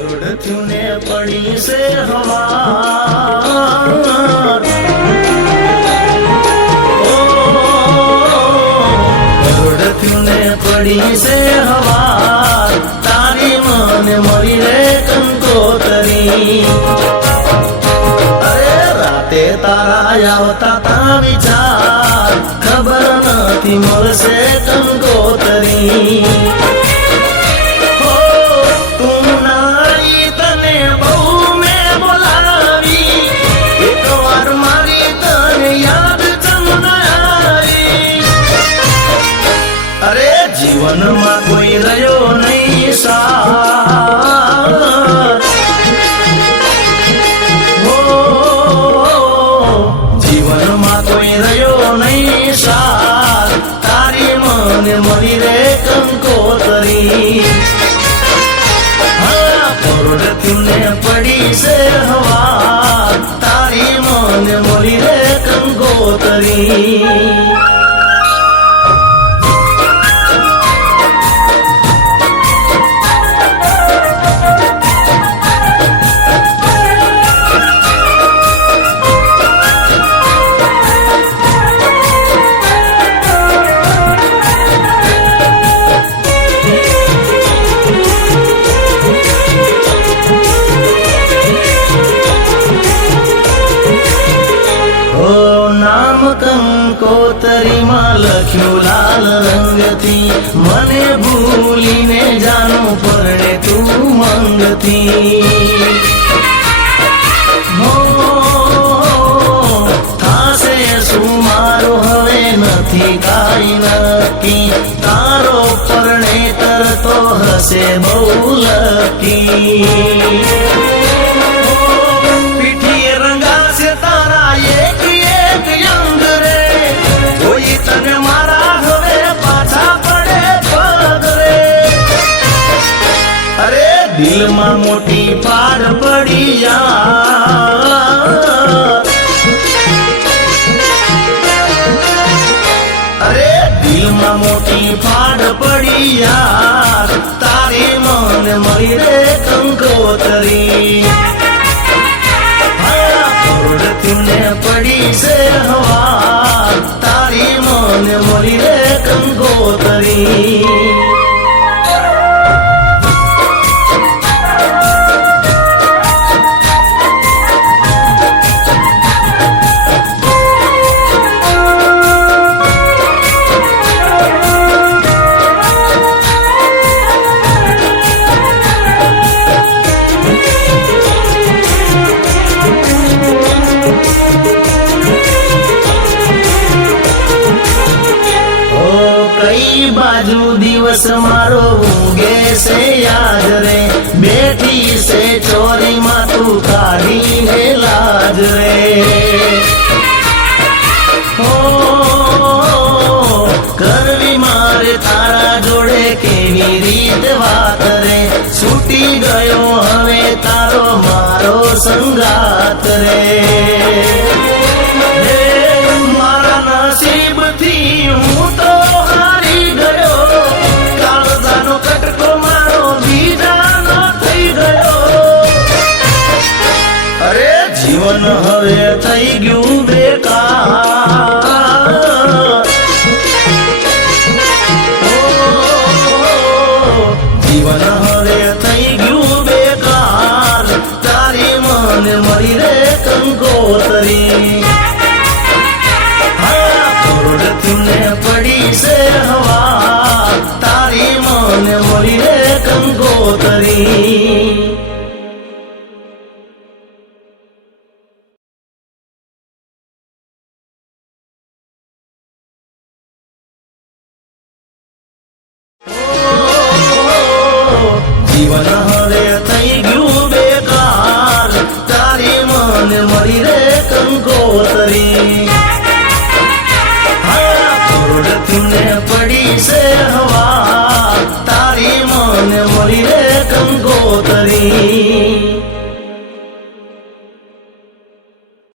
ને પડી છે હવા પડી છે હવા તારી મને મળી રે કંકોતરી અરે રાતે તારા આવતા તા વિચાર ખબર નથી મળશે કંકોતરી જીવનમાં કોઈ રહ્યો નહીં સાથ જીવનમાં કોઈ રહ્યો નહીં સાથ તારી મને મળી રે કંકોતરી કરોડથી પડી છે હવા તારી મને મળી રે કંકોતરી કંકોતરીમાં લખ્યું લાલ રંગથી મને ભૂલીને જાનું પરણે તું મંગતી થાશે શું મારો હવે નથી કાઈ નક્કી તારો પરણે કરતો હશે બહુ લકી દિલમાં મોટી પાર પડી અરે દિલમાં મોટી પાર પડી તારી મને મળી રે કંકોતરી કરોડથી પડી છે હવા તારી મને મળી રે કંકોતરી બાજુ દિવસ મારો ઉગે છે યાદ રે બેઠી છે ચોરીમાં તું કાઢીને લાજ રે કરવી મારે તારા જોડે કેવી રીત વાત રે છૂટી ગયો હવે તારો મારો સંગાત રે મારા નસીબથી હું તો જીવન હવે થઈ ગયું બેકાર જીવન હવે થઈ ગયું બેકાર તારી મને મળી રે કંકોતરી કરોડથી પડી છે હવા તારી મને મળી રે કંકોતરી જીવન હવે થઈ ગયું બેકાર તારી મને મળી રે કંકોતરી